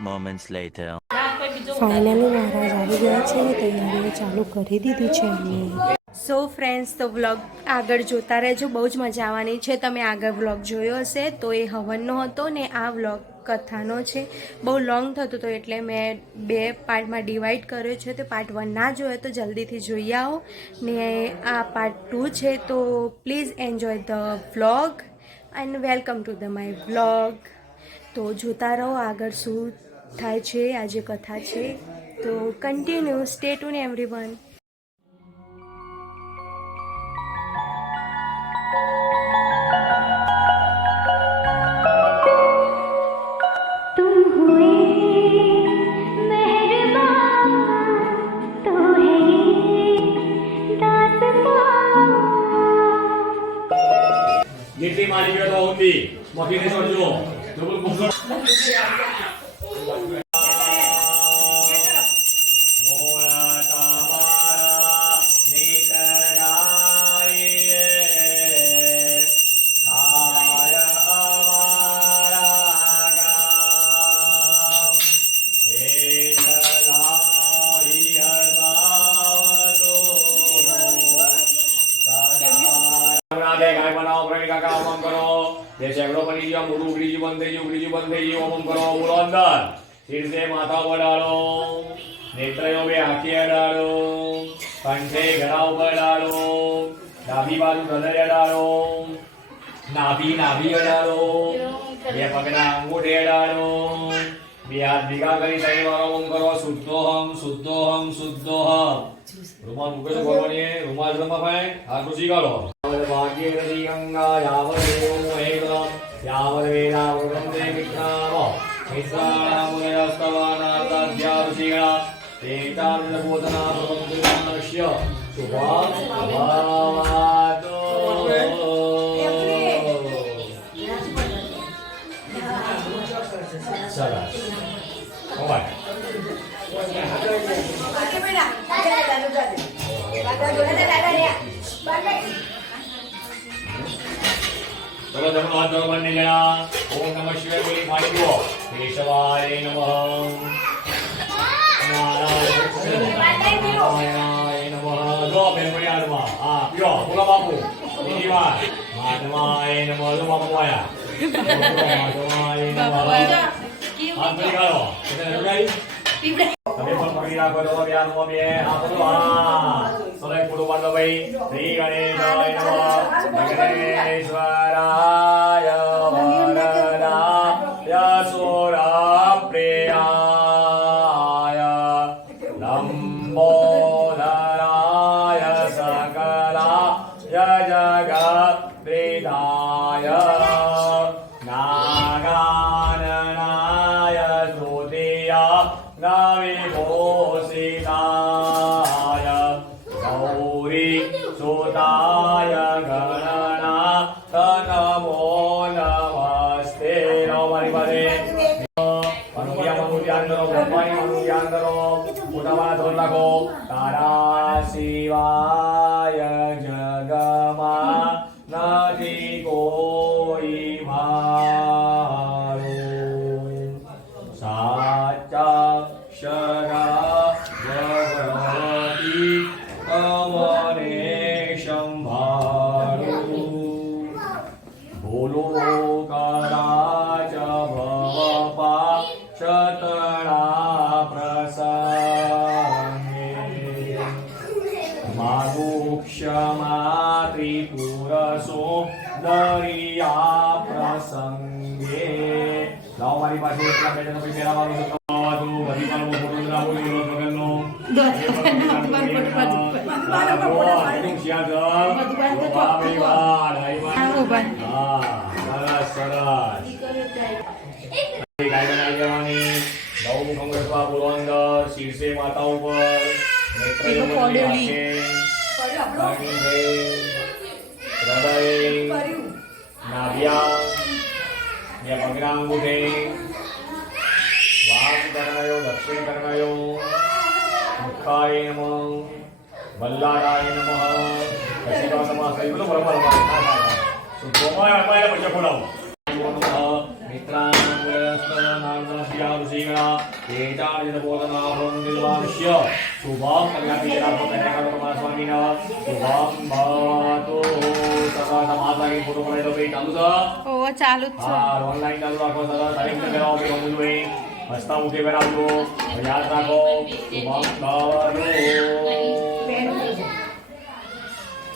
moments later. Finally મહારાજ આવી ગયા છે ને તૈયારીઓ ચાલુ કરી દીધી છે એમની. સો ફ્રેન્ડ્સ, તો વ્લોગ આગળ જોતા રહેજો, બહુ જ મજા આવવાની છે. તમે આગળ વ્લોગ જોયો હશે તો એ હવનનો હતો ને આ વ્લોગ કથાનો છે. બહુ લોંગ થતો હતો એટલે મેં 2 પાર્ટમાં ડિવાઈડ કર્યો છે. તો પાર્ટ 1 ના જોયો તો જલ્દીથી જોઈ આવો ને આ પાર્ટ 2 છે. તો please enjoy the vlog and welcome to the my vlog. તો જોતા રહો આગળ શું થાય છે. આજે કથા છે તો કન્ટિન્યુ સ્ટે ટ્યુન એવરીવન. જેટલી મારી ગયો તો ઊંધી મફીને છોડજો ડબલ મુખો શીર્ષે માથા વડાડો, નેત્રયો બે આંખી અડાડો, કંઠે ગળા ઉપર અડાડો, ડાબી બાજુ હૃદય અડાડો, નાભી અડાડો, બે પગના અંગૂઠે અડાડો, બે હાથ ભેગા કરી શરીર ઓમ કરો. શુદ્ધોહમ શુદ્ધોહમ શુદ્ધોહમ. રૂમાલ મૂકે તો ભગવાનીએ રૂમાલ રમાય હાથ ઊંચી કરો. ભાગ્યવતી ગંગા યાવદેવ એકમ યાવદ વેદા વૃંદે વિક્રમ મિત્રાણામુનિરસ્તવાનાર્તાધ્યારુષિગણા તેતામૃતબોધના પ્રબંધનાશ્ય શુભમ ભવાતો. સરસ. ચલો જમણો હાથ ધરો બંને જણા. ઓમ નમઃ શિવાય બોલી પાણી પીવો. કેશવાય નમઃ. નારાયણાય નમઃ. જો બેન પડી હાથમાં. હા પીવો. બોલો બાપુ. બીજી વાર. મહાત્માય નમઃ. જો બાપુ આયા. મહાત્માય નમઃ. હાથ પડી ગાળો. એટલે રગાઈ તમે પણ પકડી રાખો તો વ્યાસમાં બે હાથ પકડો. હા સલય ફોટો પાડો ભાઈ. શ્રી ગણેશાય નમઃ. ગણેશ્વરાય વરદાય સુરપ્રિયાય લંબોદરાય સકલાય જગદ્વિદાય નાગાનનાય નવિભૂષિતાય ગૌરી સુતાય ગણના નમો નમસ્તે. મારી પાસે ધ્યાન કરો. ભગવાનનું ધ્યાન કરો. મોટામાં ધોન રાખો. તારા શિવાય જગમાં નથી કોઈ મારું. સાચા શરા ભગવતી અમને સંભાળું. બોલો કદાચ ભવપા શતળા પ્રસંગે માગું ક્ષમા ત્રિપુરસો દરિયા પ્રસંગે. લાવો મારી પાસે એટલા બેઠા પછી પેલા મારું બધી પણ મોટું ના બોલી રોજ વગરનો શીર્ષે માતા ઉપર હૃદય નાભ્યા પગના અંગૂઠે વામ કરણયો દક્ષિણ કરણયો મુખાય નમઃ વલ્લારાય નમઃ. પછી તો સમાસ કરી બોલો બરોબર સુખોમય અપાય પછી બોલાવો. મિત્રાન शीघ्र एतानिर्बोधनाभं निर्वाणस्य शुभं कल्याणीरापकर्णकर्मस्वामिनः शुभं भवतु सर्वसमासागे फोटो चालू था ઓ ચાલુ જ છે ऑनलाइन चालू રાખો સર તારીખ કરાવો કે હું જોઈ હસ્તા મુખે કરાવજો યાદ રાખો શુભમ ભવતુ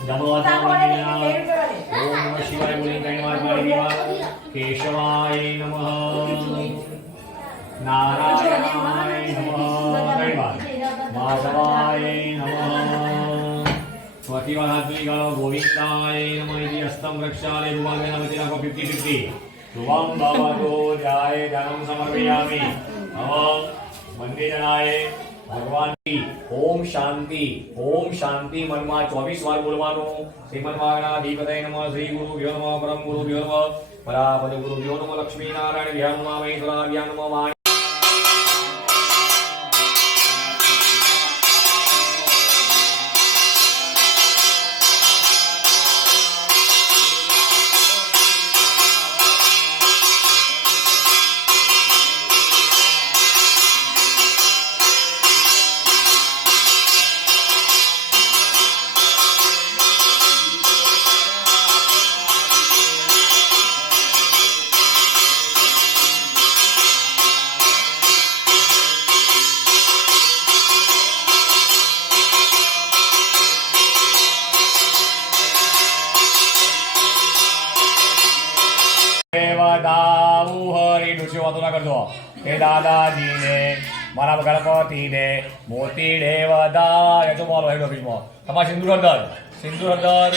નમો નારાયણ ઓમ નમઃ શિવાય બોલી કઈ વાર બોલી કેશવાય નમઃ નારાયણાય નમઃ કઈ વાર માધવાય નમઃ ચોથી વાર હાથ જોઈ ગાળો ગોવિંદાય નમઃ ઇતિ હસ્તમ રક્ષાલે રૂવાલ ગણપતિ રાખો 50-50 શુભમ ભવતુ જય ધનમ સમર્પયામિ નમઃ મંદિર જણાય ભગવાન की ओम शांति मन में 24 बार बोलवानो श्रीमन वागणाधिपतये नमः श्री गुरुभ्यो नमः परम गुरुभ्यो नमः परापद गुरुभ्यो नमः लक्ष्मी नारायण भ्यो नमः महेश्वराभ्यो नमः वाणी દાઉ હરી ડુસી વાતો ના કરજો હે દાદાજીને મારા ગણપતિને મોતી દેવદાય જો બોલો હેડ ઓફિસમાં તમારા સિંદૂર હળદર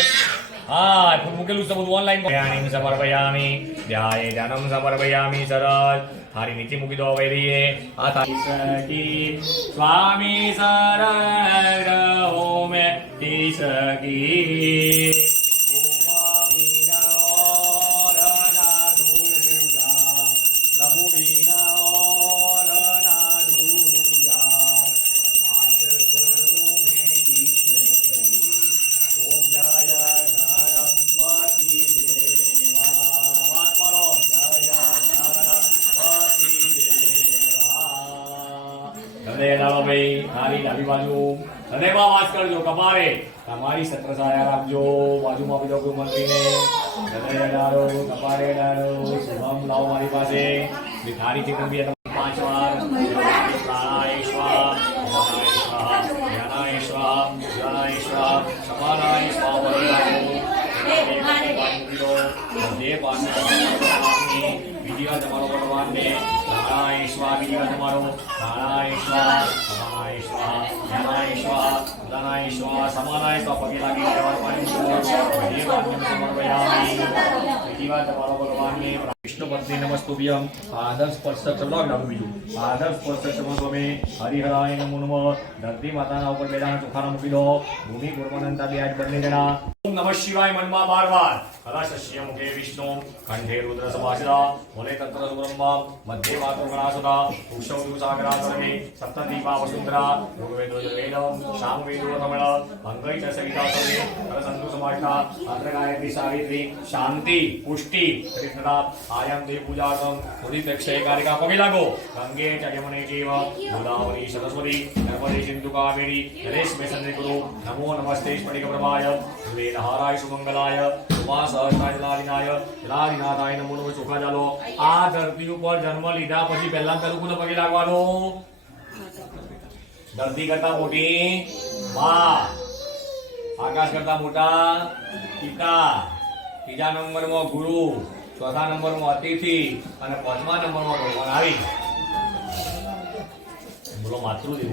હા મૂકેલું છે બધું ઓનલાઈન ધ્યાન સમર્પયામિ ધ્યાય ધ્યાનમ સમર્પયામિ સરસ થાળી નીચે મૂકી દો વૈરીએ આ થાળી સ્વામી શરણ ઓમે સકી ડાબી બાજુ હૃદયમાં વાસ કરજો કપારે તમારી સત્રસાયા રાખજો બાજુમાં બીજો કોઈ મંત્રીને હૃદય ડાળો કપારે ડાળો શુભમ લાવો મારી પાસે થાળી ચિકન બી 5 વાર પ્રાણાય સ્વાહા જ્ઞાનાય સ્વાહા જ્ઞાનાય સ્વાહા સમાનાય સ્વાહા જે પાસે બીજી વાર તમારો ભગવાનને નારાયણ સ્વાહા બીજી વાર તમારો નારાયણ સ્વાહા સમાનાય સ્વાહા જ્ઞાનાય સ્વાહા જ્ઞાનાય સ્વાહા સમાનાય સ્વાહા પગે લાગી જવા પાણી જે વાક્ય સમર્પયામિ બીજી વાર તમારો ભગવાનને વિષ્ણુ પત્ની નમસ્તુભ્યમ આદર્શ સ્પર્શક સર્વજ્ઞ બીજું આદર્શ સ્પર્શક સમસ્વમે હરિહરાય નમો નમઃ ધરતી માતાના ઉપર બેદાના ચોખાના મૂકી દો ભૂમિ પૂર્વનંતા બે આજ બંને જણા ઓમ નમઃ શિવાય મનમાં 12 વાર કલાશસ્ય મુખે વિષ્ણુ કંઠે રુદ્ર સમાસિતા મૂલે તત્ર સુબ્રહ્મા મધ્યે માતૃ ગણાસુતા પુરુષૌ સાગરા સર્વે સપ્તદીપા વસુંધરા ઋગ્વેદો વેદમ સામવેદો તમિળ અંગૈ ચ સવિતા સર્વે રસંતુ સમાહિતા આત્રગાયત્રી સાવિત્રી શાંતિ પુષ્ટિ ત્રિતતા આયમ દેવ પૂજાર્થમ ઉદિત અક્ષય કારિકા પગે લાગો ગંગે ચ યમુને ચૈવ ગોદાવરી સરસ્વતી નર્મદે સિંધુ કાવેરી જલેસ્મે સન્નિકુરુ નમો નમસ્તે સ્ફટિક પ્રભાય વેદહારાય સુમંગલાય ઉમા સહસ્રાય જલાદિનાથાય નમો નમઃ ચોખા ચાલો આ ધરતી ઉપર જન્મ લીધા પછી પહેલા પેલું કોને પગે લાગવાનો ધરતી કરતા મોટી માં આકાશ કરતા મોટા પિતા ત્રીજા નંબરમાં ગુરુ ચોથા નંબરમાં અતિથિ અને પાંચમા નંબરમાં ભગવાન આવી બોલો માતૃદેવ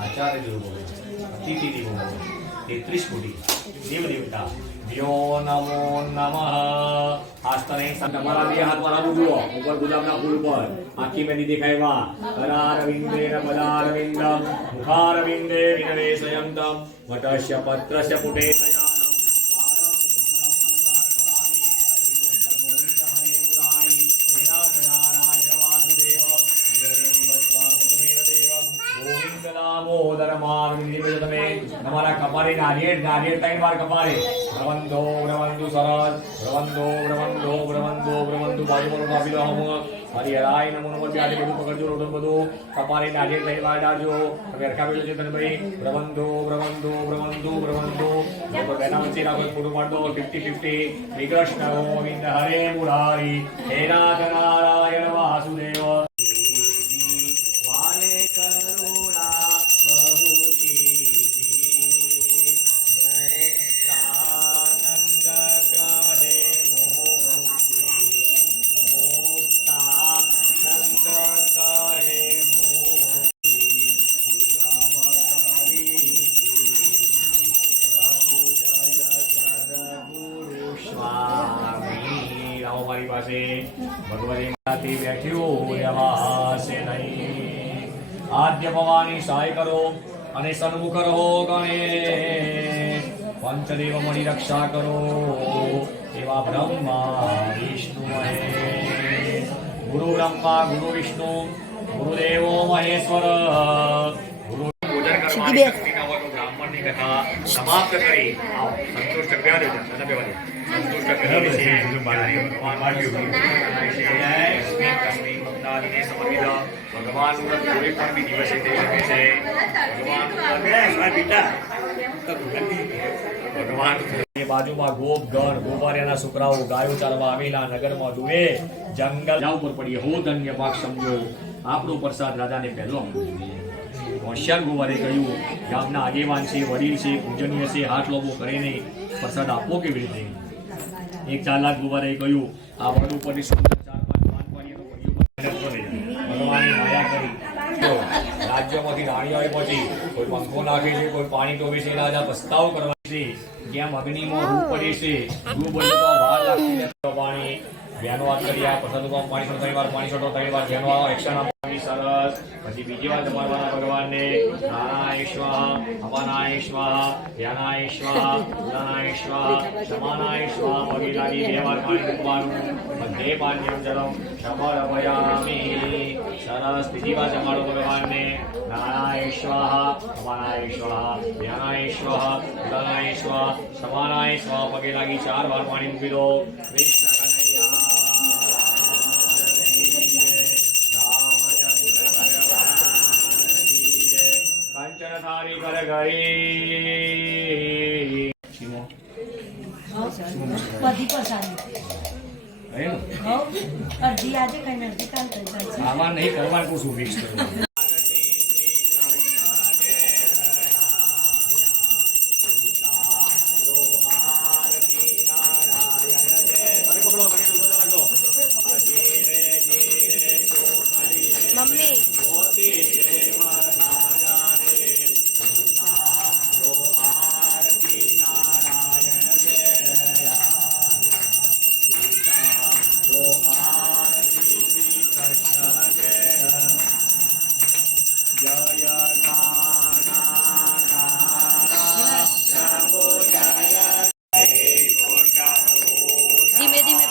આચાર્ય દેવ અતિથિ દેવ 33 કોટી દેવ દેવતા યો નમો નમઃ આસ્તને તમારા બે હાથ મારા જુઓ ઉપર ગુલાબના ફૂલ પર આખી મેદી દેખાયવા કરારવિંદેન પદારવિંદમ મુખારવિંદે વિનવેશયંતમ વટસ્ય પત્રસ્ય પુટે દામોદર મારું નિવેદ તમે તમારા કપારે નારિયેળ ત્રણ વાર કપારે પ્રવંદો સરસ પ્રવંદો બાજુમાં આપી દો હમ હરિહરાય નમો નમઃ આજે બધું પકડજો રોટો બધું કપારે નારિયેળ ત્રણ વાર ડાળજો વેરકા બેલો છે તને ભાઈ પ્રવંદો બેના વચ્ચે રાખો ફોટો પાડો 50-50 શ્રી કૃષ્ણ ગોવિંદ હરે મુરારી હે નાથ નારાયણ વાસુદેવ વાલે કરુણા બહુ કીધી મોક્ષાનંદ કરે મોક્ષાનંદ કરે મારી પાસે ભગવતી માતાથી બેઠ્યું રહેવાશે નહીં. આદ્ય ભવાની સહાય કરો અને સન્મુખ રહો ગણેશ. પંચદેવ મણી રક્ષા કરો એવા બ્રહ્મા વિષ્ણુ મહેશ. ગુરુ બ્રહ્મા ગુરુ વિષ્ણુ ગુરુદેવો મહેશ્વર. ગુરુ પૂજન કરવાની શક્તિ ન હોય તો બ્રાહ્મણની કથા સમાપ્ત કરી આવો સંતોષ ચક્ર દે સંતુષ્ટ કરી છે ભગવાન કોઈ પણ બી દિવસે થઈ શકે છે. ભગવાન બાજુમાં ગોપ ઘર ગોપાર્યાના છોકરાઓ ગાયો ચારવા આવેલા નગરમાં જુએ જંગલ ઉપર પડી હો ધન્ય ભાગ સમજો આપણો પ્રસાદ રાજાને પહેલો હોશિયાર ગોવારે કહ્યું ગામના આગેવાન છે વડીલ છે પૂજનીય છે હાથ લોબો કરે નહીં પ્રસાદ આપવો કેવી રીતે. એક ચાલાક ગોવારે કહ્યું આ વડ ઉપરની સુંદર 4-5 પાન પાણીનો ભગવાને માયા કરી રાજ્યમાંથી રાણી આવે પછી કોઈ પંખો નાખે છે કોઈ પાણી ટોવે છે રાજા પસ્તાવ કરવા છે જેમ અગ્નિમાં રૂ પડે છે રૂ બને તો વાર લાગતી નથી પાણી બેનો વાત કરી આ પ્રસાદ પાણી છોડો 3 વાર પાણી છોડો 3 વાર જેનો એક્શન આપવાની સરસ. પછી બીજી વાર તમારા ભગવાનને નારાયણ સ્વાહા અપાનાય સ્વાહા ધ્યાનાય સ્વાહા ઉદાનાય સ્વાહા સમાનાય સ્વાહા પગે લાગી 2 વાર પાણી મૂકવાનું બધે પાણીમ જલમ સમર્પયામિ. સરસ. ત્રીજી વાર તમારો ભગવાનને નારાયણ સ્વાહા અપાનાય સ્વાહા ધ્યાનાય સ્વાહા ઉદાનાય સ્વાહા સમાનાય સ્વાહા પગે લાગી 4 વાર પાણી મૂકી દો. કૃષ્ણ કંચનધારી કર ગરી બધી પસારી અડધી આજે કઈ નથી કાલ કરી આમાં નહીં કરવાનું કોઈ શું ફિક્સ કરવું. મમ્મી ધીમે ધીમે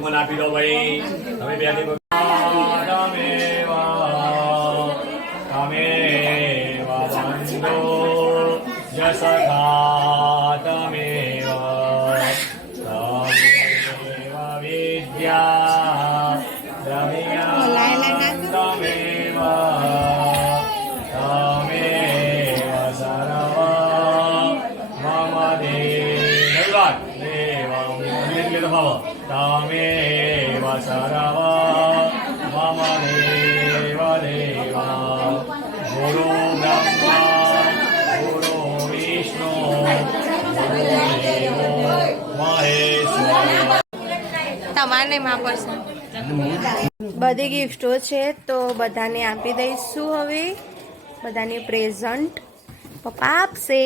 ફૂલ આપી દો ભાઈ. તમે બે વિદ્યા તમેવ સર્વા મમ દેવ દેવા ગુરુ બ્રહ્મા ગુરુ વિષ્ણુ ગુરુદેવો મહેશ્વર. તમારે માં પડશે બધી ગિફ્ટો છે તો બધાને આપી દઈશું. હવે બધાને પ્રેઝન્ટ પપ્પા આપશે.